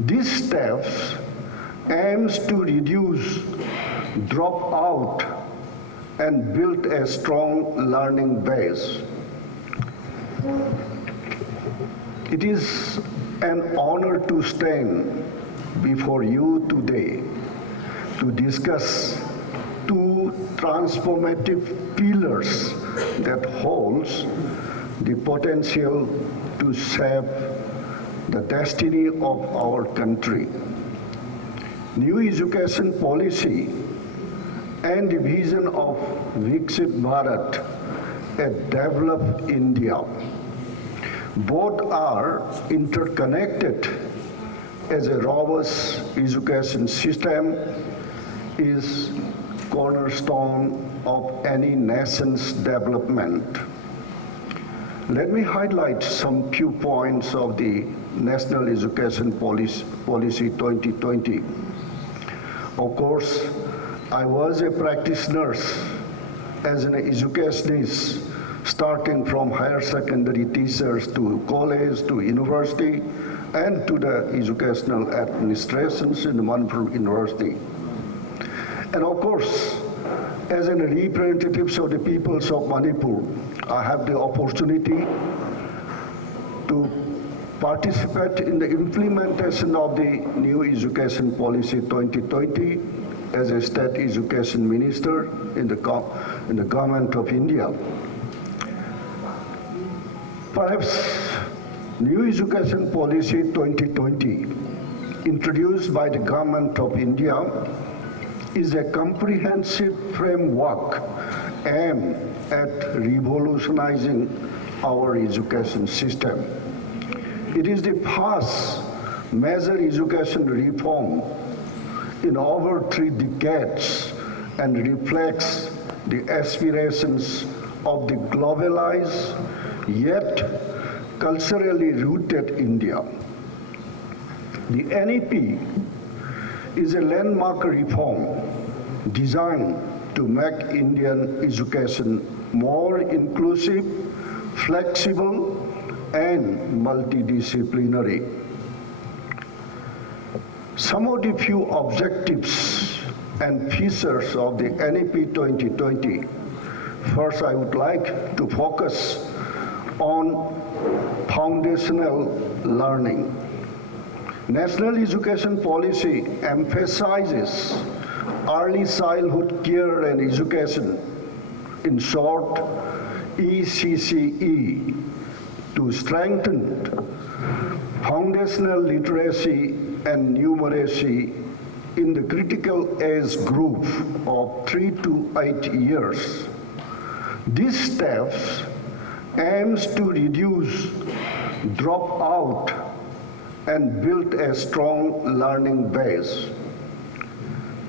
These steps aims to reduce dropout and build a strong learning base. It is an honor to stand before you today to discuss two transformative pillars that holds the potential to shape the destiny of our country. New education policy and the vision of Viksit Bharat, a developed India. Both are interconnected as a robust education system is cornerstone of any nation's development. Let me highlight some few points of the National Education Policy 2020. Of course, I was a practitioner as an educationist, starting from higher secondary teachers to college, to university, and to the educational administrations in the Manipur University. And of course, as a representative of the peoples of Manipur, I have the opportunity to participate in the implementation of the new education policy 2020 as a state education minister in the government of India. Perhaps new education policy 2020 introduced by the government of India is a comprehensive framework aimed at revolutionizing our education system. It is the first major education reform in over 3 decades and reflects the aspirations of the globalized yet culturally rooted India. The NEP is a landmark reform designed to make Indian education more inclusive, flexible, and multidisciplinary. Some of the few objectives and features of the NEP 2020. First, I would like to focus on foundational learning. National education policy emphasizes early childhood care and education, in short, ECCE, to strengthen foundational literacy and numeracy in the critical age group of 3 to 8 years. These steps aims to reduce dropout and build a strong learning base.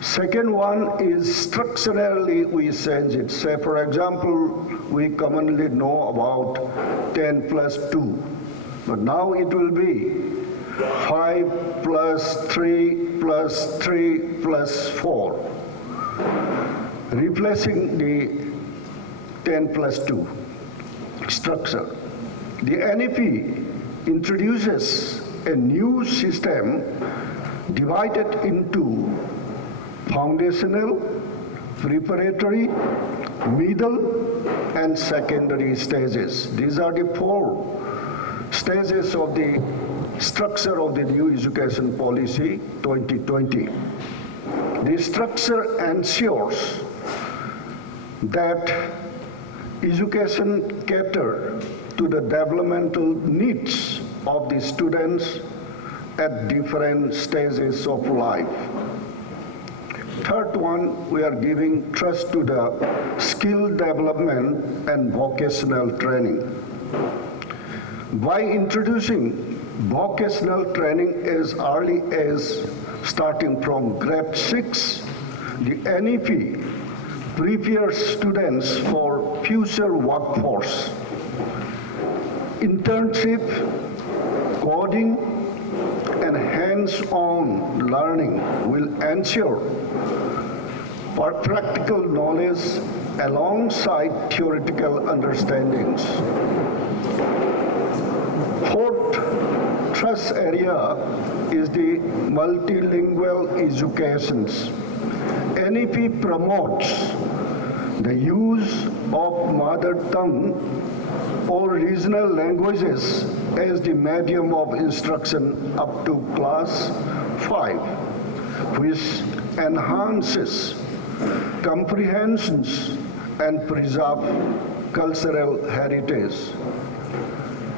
Second one is structurally we change it. Say, for example, we commonly know about 10 plus 2, but now it will be 5 plus 3 plus 3 plus 4, replacing the 10 plus 2 structure. The NEP introduces a new system divided into foundational, preparatory, middle, and secondary stages. These are the 4 stages of the structure of the new education policy 2020. The structure ensures that education caters to the developmental needs of the students at different stages of life. Third one, we are giving trust to the skill development and vocational training. By introducing vocational training as early as starting from grade 6, the NEP prepares students for future workforce. Internship, coding, and hands-on learning will ensure practical knowledge alongside theoretical understandings. Fourth, thrust area is the multilingual educations. NEP promotes the use of mother tongue or regional languages as the medium of instruction up to class 5, which enhances comprehensions and preserve cultural heritage.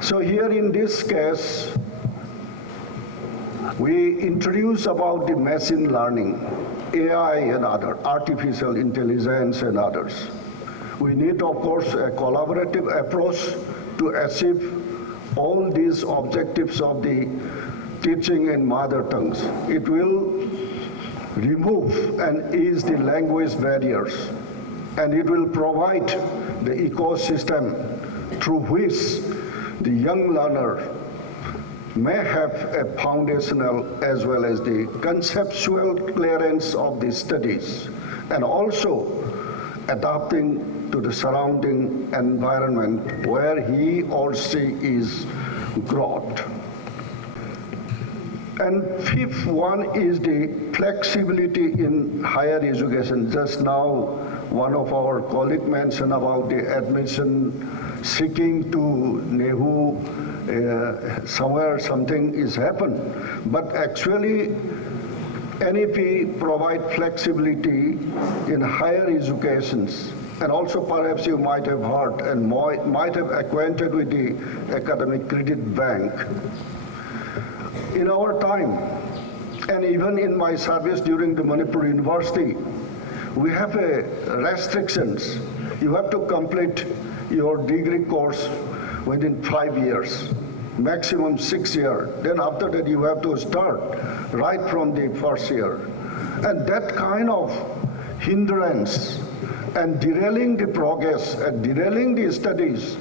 So here in this case, we introduce about the machine learning, AI and other, artificial intelligence and others. We need, of course, a collaborative approach to achieve all these objectives of the teaching in mother tongues. It will remove and ease the language barriers, and it will provide the ecosystem through which the young learner may have a foundational as well as the conceptual clearance of the studies, and also adapting to the surrounding environment where he or she is growth. And fifth one is the flexibility in higher education. Just now, one of our colleagues mentioned about the admission seeking to NEHU, somewhere something is happened. But actually, NEP provide flexibility in higher educations. And also perhaps you might have heard and might have acquainted with the Academic Credit Bank. In our time, and even in my service during the Manipur University, we have restrictions. You have to complete your degree course within 5 years, maximum 6 years. Then after that, you have to start right from the first year. And that kind of hindrance and derailing the progress and derailing the studies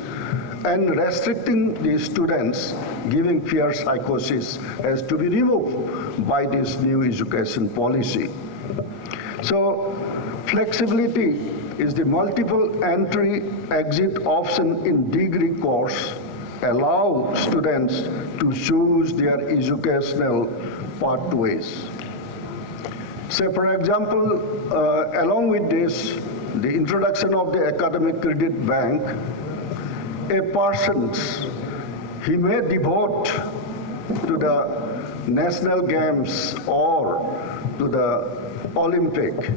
and restricting the students, giving fear psychosis, has to be removed by this new education policy. So flexibility is the multiple entry exit option in degree course, allow students to choose their educational pathways. So for example, along with this, the introduction of the Academic Credit Bank, a person, he may devote to the national games or to the Olympic.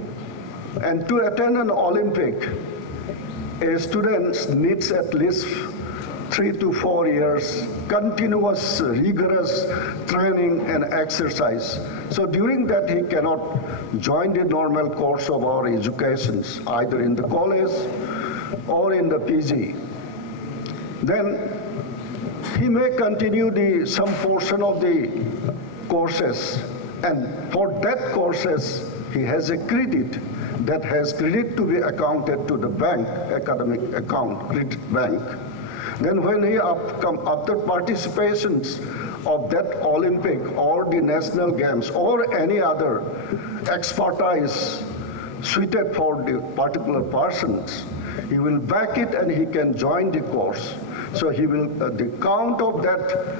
And to attend an Olympic, a student needs at least 3 to 4 years continuous rigorous training and exercise. So during that he cannot join the normal course of our educations, either in the college or in the PG. Then he may continue some portion of the courses, and for that courses he has a credit that has credit to be accounted to the bank, academic account, credit bank. Then when he after participations of that Olympic or the national games or any other expertise suited for the particular persons, he will back it and he can join the course. So he will, the count of that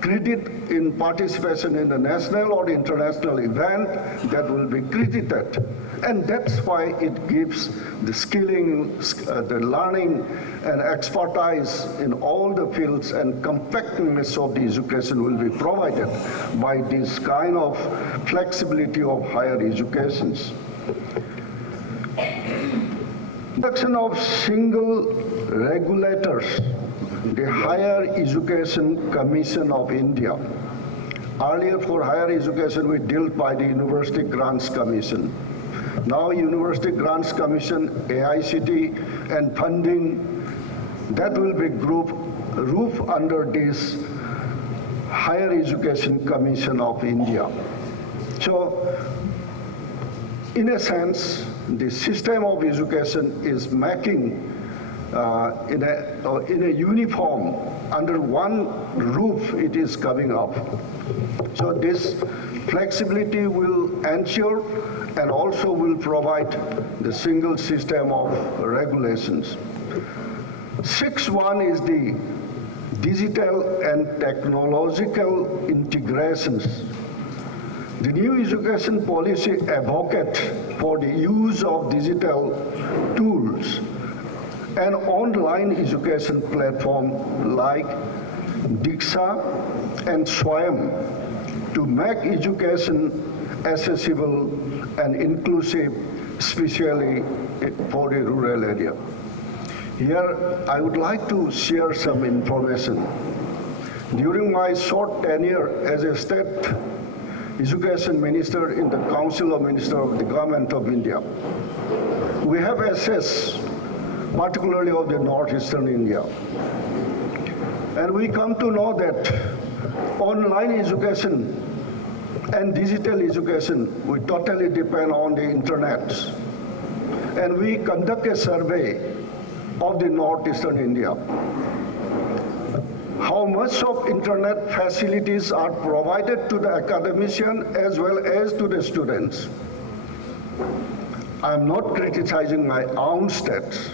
credit in participation in the national or international event, that will be credited. And that's why it gives the skilling, the learning and expertise in all the fields, and compactness of the education will be provided by this kind of flexibility of higher educations. Introduction of single regulators, the Higher Education Commission of India. Earlier for higher education we dealt by the University Grants Commission. Now University Grants Commission, AICT and funding, that will be grouped under this Higher Education Commission of India. So in a sense, the system of education is making in a uniform, under one roof it is coming up. So this flexibility will ensure and also will provide the single system of regulations. 6.1 is the digital and technological integrations. The new education policy advocates for the use of digital tools and online education platform like Diksha and Swayam to make education accessible and inclusive, especially for the rural area. Here, I would like to share some information. During my short tenure as a state education minister in the Council of Ministers of the Government of India, we have assessed particularly of the northeastern India. And we come to know that online education and digital education, we totally depend on the internet. And we conduct a survey of the northeastern India. How much of internet facilities are provided to the academician as well as to the students? I'm not criticizing my own state.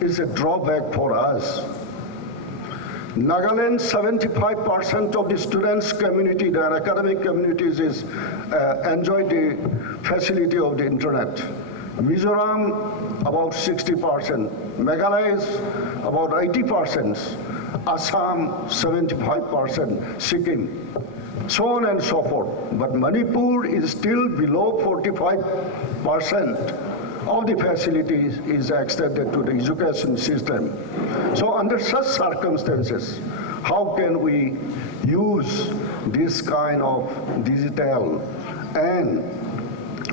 It's a drawback for us. Nagaland, 75% of the students' community, the academic communities, enjoy the facility of the internet. Mizoram, about 60%. Meghalaya is about 80%. Assam, 75%. Sikkim, so on and so forth. But Manipur is still below 45% of the facilities is extended to the education system. So under such circumstances, how can we use this kind of digital and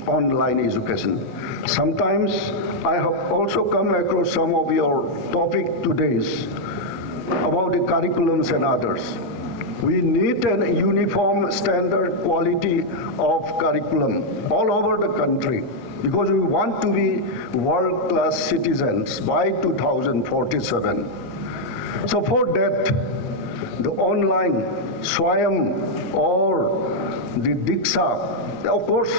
online education? Sometimes I have also come across some of your topic today's about the curriculums and others. We need a uniform standard quality of curriculum all over the country because we want to be world-class citizens by 2047. So for that, the online Swayam or the Diksha, of course,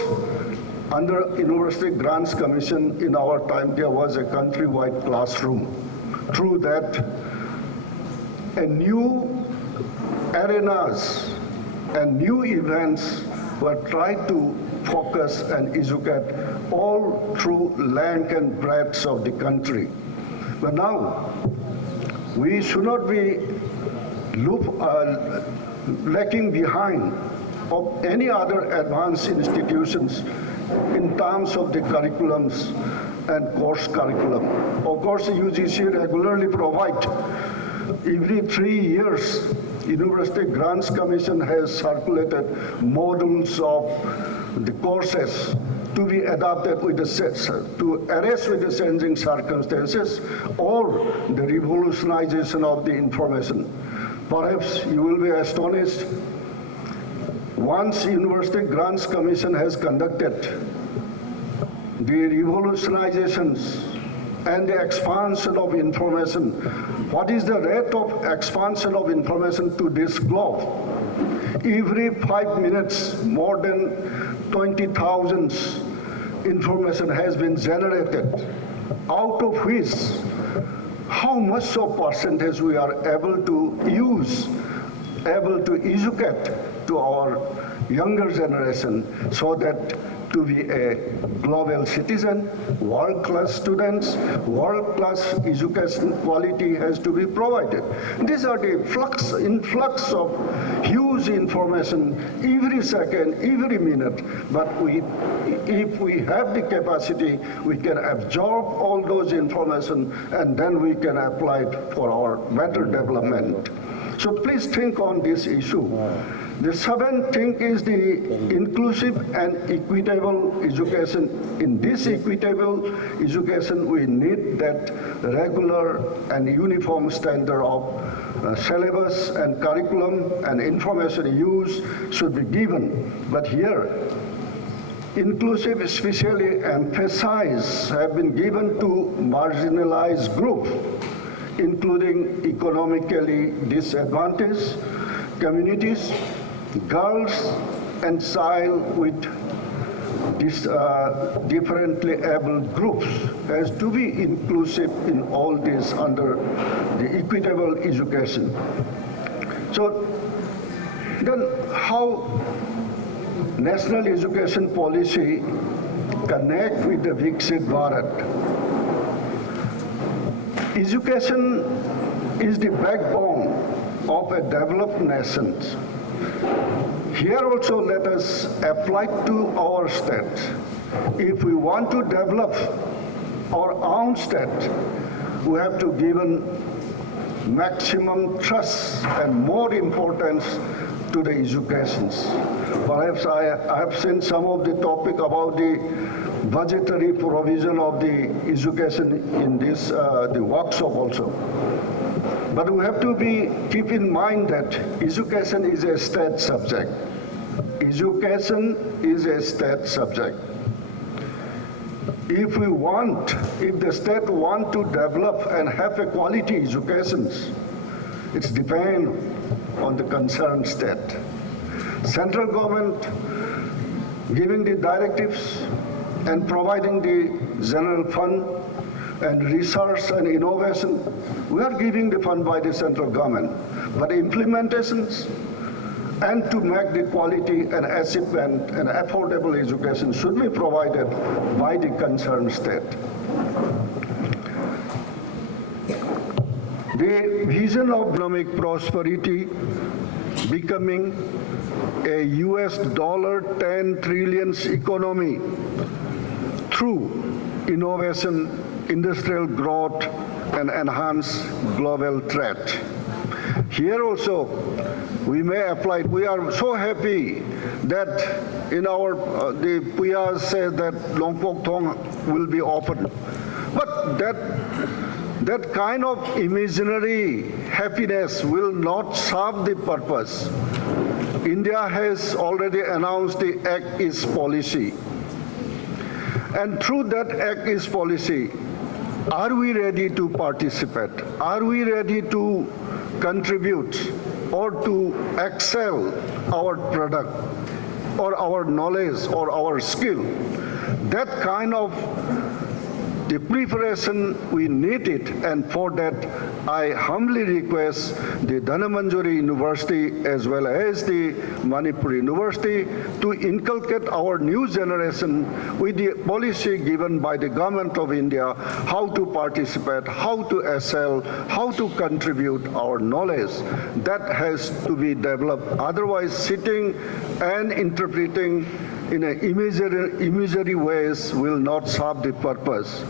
under University Grants Commission in our time, there was a countrywide classroom. Through that, a new arenas and new events were tried to focus and educate all through length and breadth of the country. But now, we should not be lacking behind of any other advanced institutions in terms of the curriculums and course curriculum. Of course, the UGC regularly provide every 3 years, University Grants Commission has circulated modules of the courses to be adapted with to arrest with the changing circumstances or the revolutionization of the information. Perhaps you will be astonished. Once University Grants Commission has conducted the revolutionizations and the expansion of information, what is the rate of expansion of information to this globe? Every 5 minutes, more than 20,000 information has been generated, out of which how much of percentage we are able to use, able to educate to our younger generation so that to be a global citizen, world-class students, world-class education quality has to be provided. These are the influx of huge information every second, every minute. But if we have the capacity, we can absorb all those information and then we can apply it for our better development. So please think on this issue. The seventh thing is the inclusive and equitable education. In this equitable education, we need that regular and uniform standard of syllabus and curriculum and information use should be given. But here, inclusive especially emphasis have been given to marginalized groups, including economically disadvantaged communities, girls and child with differently abled groups has to be inclusive in all this under the equitable education. So then how national education policy connect with the Viksit Bharat? Education is the backbone of a developed nation. Here also let us apply to our state. If we want to develop our own state, we have to give maximum trust and more importance to the educations. Perhaps I have seen some of the topic about the budgetary provision of the education in this the workshop also. But we have to keep in mind that education is a state subject. Education is a state subject. If the state want to develop and have a quality education, it's depend on the concerned state. Central government giving the directives and providing the general fund and research and innovation, we are giving the fund by the central government. But implementations and to make the quality and achievement and affordable education should be provided by the concerned state. The vision of economic prosperity becoming a US $10 trillion economy through innovation, industrial growth, and enhanced global trade. Here also, we may apply. We are so happy that in our, the Puya says that Longpok Thong will be open. But that kind of imaginary happiness will not serve the purpose. India has already announced the Act East policy. And through that Act East policy, are we ready to participate? Are we ready to contribute or to excel our product or our knowledge or our skill? That kind of the preparation, we need it, and for that, I humbly request the Dhanamanjari University as well as the Manipur University to inculcate our new generation with the policy given by the Government of India, how to participate, how to excel, how to contribute our knowledge. That has to be developed. Otherwise, sitting and interpreting in a imaginary ways will not serve the purpose.